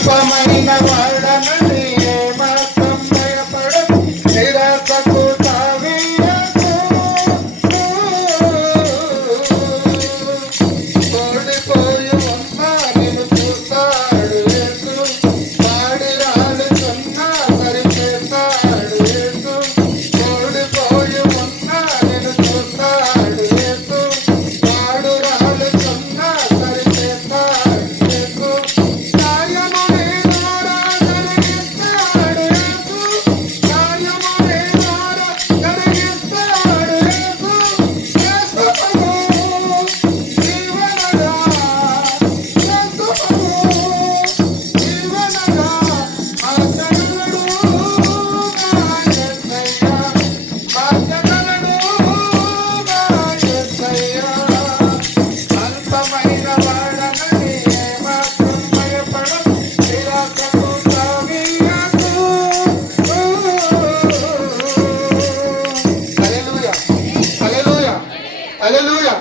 అల్పమైన వాడనని ఏమాత్రం భయపడకు, నిరాశకు తావీయకు. ఓడిపోయి ఉన్నా నిన్ను చూస్తాడు యేసు, పాడి రాలుతున్నా సరిచేస్తాడు యేసు. ఓడిపోయి ఉన్నా నిన్ను చూస్తాడు యేసు, పాడు రాలుతున్నా సరిచేస్తాడు యేసు. కార్యము నీ ద్వారా జరిగిస్తాడు యేసు, కార్యము నీ ద్వారా జరిగిస్తాడు యేసు. యేసు ప్రభువు జీవనగా, యేసు ప్రభువు జీవనగా, ఆశగలడు నా యేసయ్య, ఆశగలడు నా యేసయ్య. అల్పమైన వాడనని ఏమాత్రం భయపడకు, నిరాశకు తావీయకు. హల్లెలూయా, హల్లెలూయా, హల్లెలూయా.